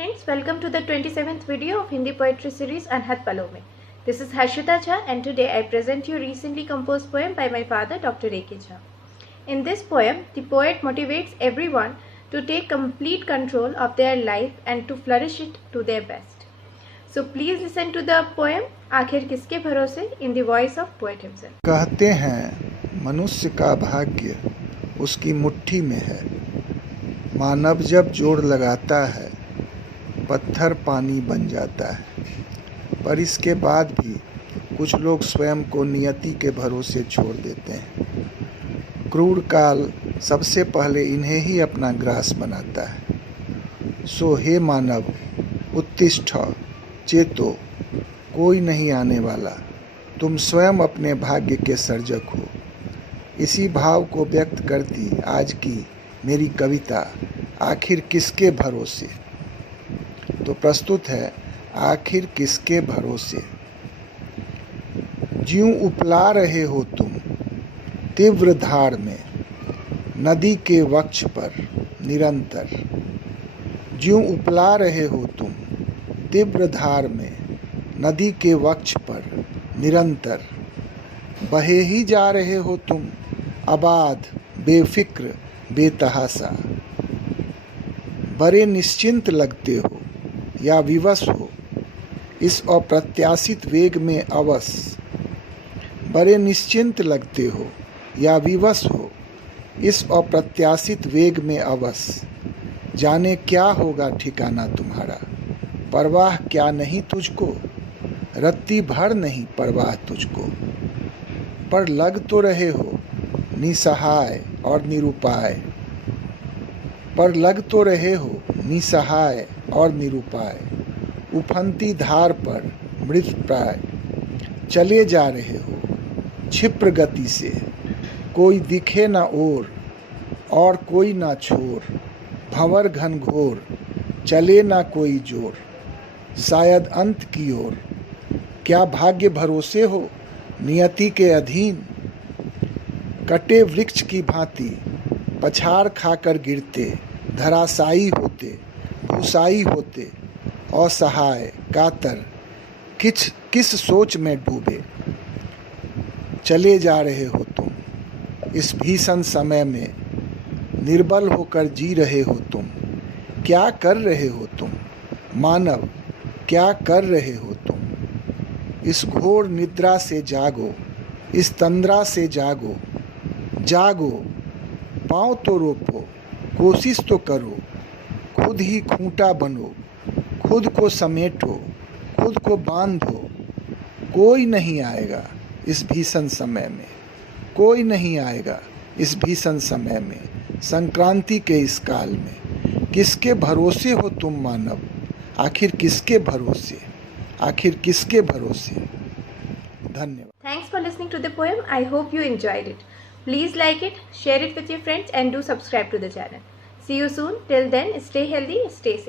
friends, welcome to the 27th video of Hindi poetry series Anhat Palo Mein. This is Harshita Jha and today I present you recently composed poem by my father Dr. A.K. Jha. In this poem, the poet motivates everyone to take complete control of their life and to flourish it to their best. So please listen to the poem आखिर किसके भरोसे in the voice of poet himself. कहते हैं मनुष्य का भाग्य उसकी मुट्ठी में है। मानव जब जोर लगाता है पत्थर पानी बन जाता है, पर इसके बाद भी कुछ लोग स्वयं को नियति के भरोसे छोड़ देते हैं। क्रूर काल सबसे पहले इन्हें ही अपना ग्रास बनाता है। सो हे मानव उत्तिष्ठ चेतो, कोई नहीं आने वाला, तुम स्वयं अपने भाग्य के सर्जक हो। इसी भाव को व्यक्त करती आज की मेरी कविता आखिर किसके भरोसे। तो प्रस्तुत है आखिर किसके भरोसे। ज्यों उपला रहे हो तुम तीव्र धार में नदी के वक्ष पर निरंतर। ज्यों उपला रहे हो तुम तीव्र धार में नदी के वक्ष पर निरंतर। बहे ही जा रहे हो तुम आबाद बेफिक्र बेतहासा। बड़े निश्चिंत लगते हो या विवश हो इस अप्रत्याशित वेग में अवश्य। बड़े निश्चिंत लगते हो या विवश हो इस अप्रत्याशित वेग में अवश्य। जाने क्या होगा ठिकाना तुम्हारा, परवाह क्या नहीं तुझको। रत्ती भर नहीं परवाह तुझको, पर लग तो रहे हो निसहाय और निरुपाय। पर लग तो रहे हो निसहाय और निरुपाय। उफनती धार पर मृत प्राय चले जा रहे हो क्षिप्र गति से। कोई दिखे न और कोई ना छोर। भंवर घनघोर चले ना कोई जोर। शायद अंत की ओर क्या भाग्य भरोसे हो नियति के अधीन। कटे वृक्ष की भांति पछाड़ खाकर गिरते धराशायी होते भूसाई होते। असहाय कातर किस सोच में डूबे चले जा रहे हो तुम। इस भीषण समय में निर्बल होकर जी रहे हो तुम। क्या कर रहे हो तुम मानव, क्या कर रहे हो तुम। इस घोर निद्रा से जागो, इस तंद्रा से जागो। जागो, पाँव तो रोपो, कोशिश तो करो। खुद ही खूंटा बनो, खुद को समेटो, खुद को बांधो। कोई नहीं आएगा इस भीषण समय में, कोई नहीं आएगा इस भीषण समय में। संक्रांति के इस काल में किसके भरोसे हो तुम मानव, आखिर किसके भरोसे, आखिर किसके भरोसे। धन्यवाद। Thanks for listening to the poem. I hope you enjoyed it. Please like it, share it with your friends and do subscribe to the channel. See you soon. Till then, stay healthy, stay safe.